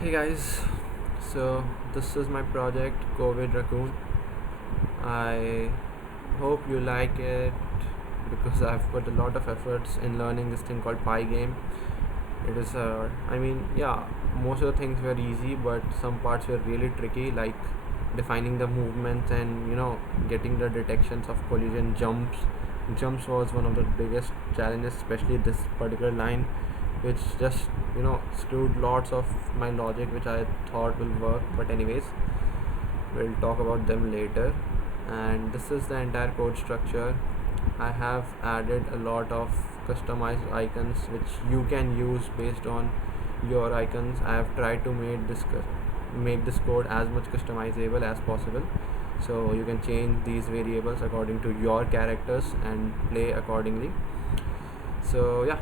Hey guys, so this is my project COVID Raccoon. I hope you like it because I've put a lot of efforts in learning this thing called Pygame. It is, yeah, most of the things were easy, but some parts were really tricky, like defining the movements and getting the detections of collision jumps. Jumps was one of the biggest challenges, especially this particular line, which just screwed lots of my logic, which I thought will work. But anyways, we'll talk about them later. And this is the entire code structure. I have added a lot of customized icons which you can use based on your icons. I have tried to make this code as much customizable as possible, so you can change these variables according to your characters and play accordingly. So yeah,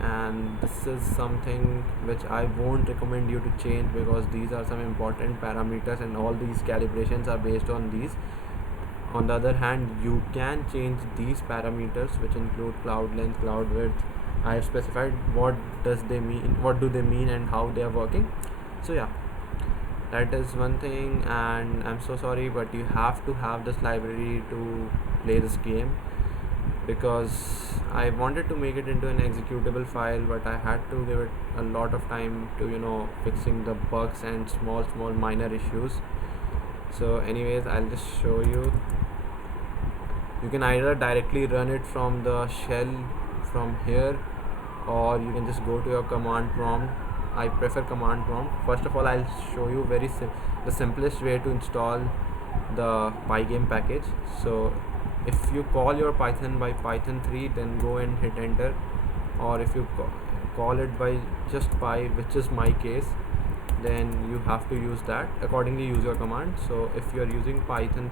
and this is something which I won't recommend you to change because these are some important parameters and all these calibrations are based on these. On the other hand, you can change these parameters, which include cloud length, cloud width. I have specified what do they mean and how they are working. So yeah, that is one thing. And I'm so sorry, but you have to have this library to play this game, because I wanted to make it into an executable file, but I had to give it a lot of time to fixing the bugs and small minor issues. So anyways, I'll just show you. You can either directly run it from the shell from here, or you can just go to your command prompt. I prefer command prompt. First of all, I'll show you the simplest way to install the Pygame package. So if you call your Python by Python 3, then go and hit enter, or if you call it by just py, which is my case, then you have to use that accordingly. Use your command. So if you are using Python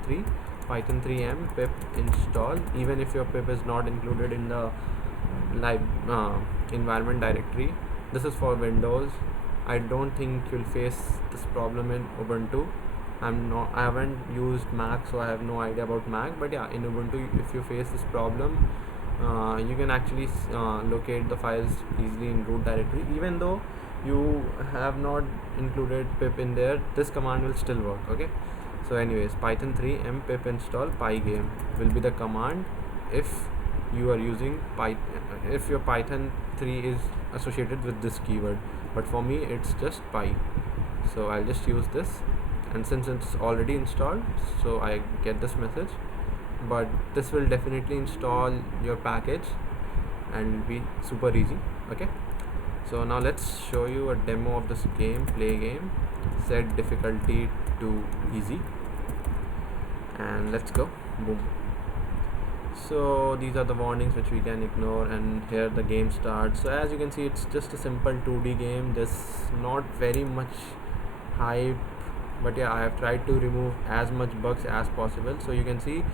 3m pip install, even if your pip is not included in the live environment directory. This is for Windows. I don't think you'll face this problem in Ubuntu. I haven't used Mac, so I have no idea about Mac. But yeah, in Ubuntu, if you face this problem, you can actually locate the files easily in root directory. Even though you have not included pip in there, this command will still work. Okay. So anyways, Python 3 m pip install pygame will be the command if you are using if your Python 3 is associated with this keyword. But for me, it's just py. So I'll just use this, and since it's already installed, so I get this message. But this will definitely install your package and be super easy. Okay, so now let's show you a demo of this play game. Set difficulty to easy, and let's go. Boom. So these are the warnings which we can ignore, and here the game starts. So as you can see, it's just a simple 2D game. There's not very much hype, but yeah, I have tried to remove as much bugs as possible. So you can see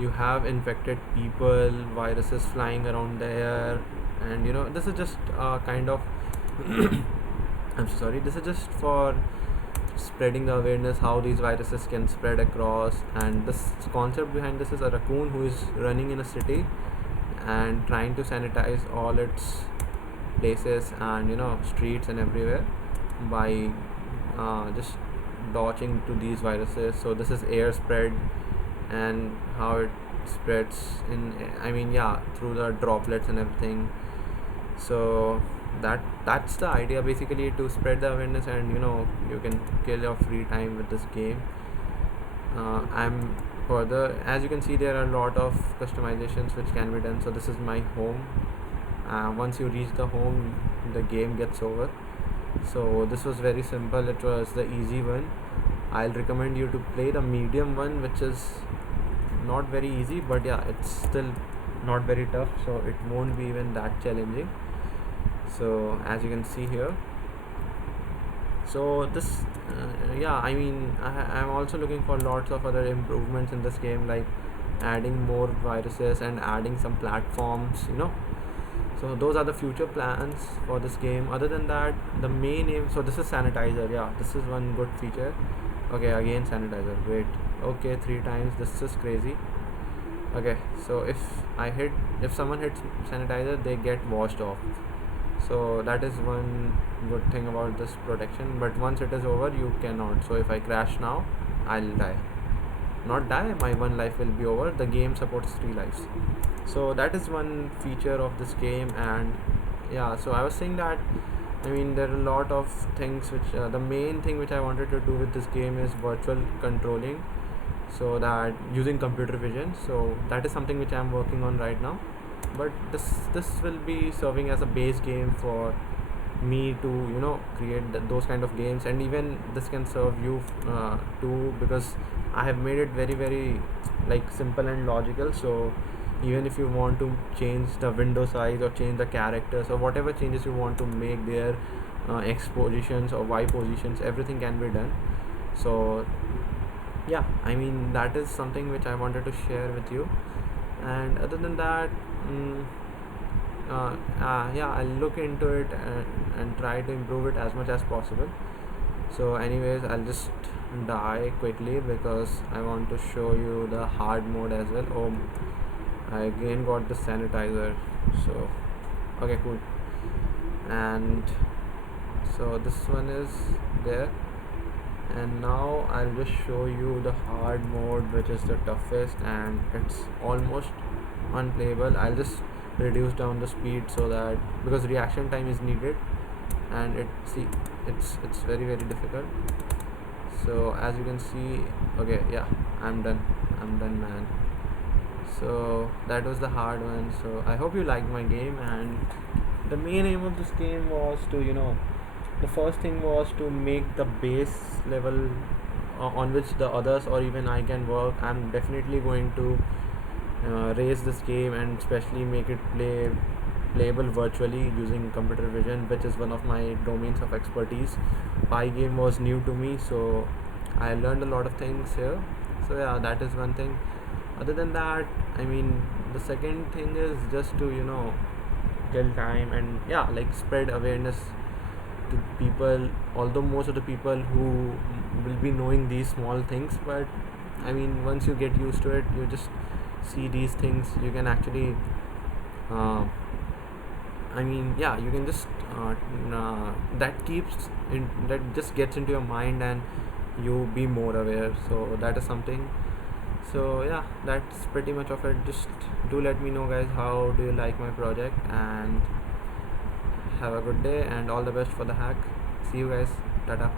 you have infected people, viruses flying around the air, and this is just kind of I'm so sorry, this is just for spreading the awareness how these viruses can spread across. And this concept behind this is a raccoon who is running in a city and trying to sanitize all its places and streets and everywhere by just dodging to these viruses. So this is air spread, and how it spreads through the droplets and everything. So that's the idea, basically, to spread the awareness, and you can kill your free time with this game. I'm further, as you can see, there are a lot of customizations which can be done. So this is my home. Once you reach the home, the game gets over. So this was very simple. It was the easy one. I'll recommend you to play the medium one, which is not very easy, but yeah, it's still not very tough, so it won't be even that challenging. So as you can see here, so this I'm also looking for lots of other improvements in this game, like adding more viruses and adding some platforms. So those are the future plans for this game. Other than that, the main aim, so this is sanitizer. Yeah, this is one good feature. Okay, again sanitizer. Wait, okay, 3 times. This is crazy. Okay, so if someone hits sanitizer, they get washed off. So that is one good thing about this protection, but once it is over you cannot. So if I crash now, I'll die. Not die, my one life will be over. The game supports 3 lives. So that is one feature of this game. And yeah, so I was saying that, I mean, there are a lot of things which the main thing which I wanted to do with this game is virtual controlling, so that using computer vision. So that is something which I am working on right now, but this will be serving as a base game for me to create those kind of games. And even this can serve you too, because I have made it very very like simple and logical. So even if you want to change the window size or change the characters or whatever changes you want to make their x positions or y positions, everything can be done. So yeah, I mean, that is something which I wanted to share with you. And other than that, mm, yeah, I'll look into it and try to improve it as much as possible. So anyways, I'll just die quickly because I want to show you the hard mode as well. Oh, I again got the sanitizer. So okay, cool. And so this one is there. And now I'll just show you the hard mode, which is the toughest, and it's almost unplayable. I'll just reduce down the speed so that, because reaction time is needed, and it's very very difficult. So as you can see, okay, yeah, I'm done, man. So that was the hard one. So I hope you liked my game. And the main aim of this game was to, the first thing was to make the base level on which the others or even I can work. I'm definitely going to raise this game and especially make it playable virtually using computer vision, which is one of my domains of expertise. Pygame was new to me, so I learned a lot of things here. So yeah, that is one thing. Other than that, I mean, the second thing is just to kill time and yeah, like spread awareness to people. Although most of the people who will be knowing these small things, but I mean, once you get used to it, you just see these things. You can actually uh, I mean, yeah, you can just that just gets into your mind and you be more aware. So that is something. So yeah, that's pretty much of it. Just do let me know, guys, how do you like my project, and have a good day and all the best for the hack. See you guys. Tata.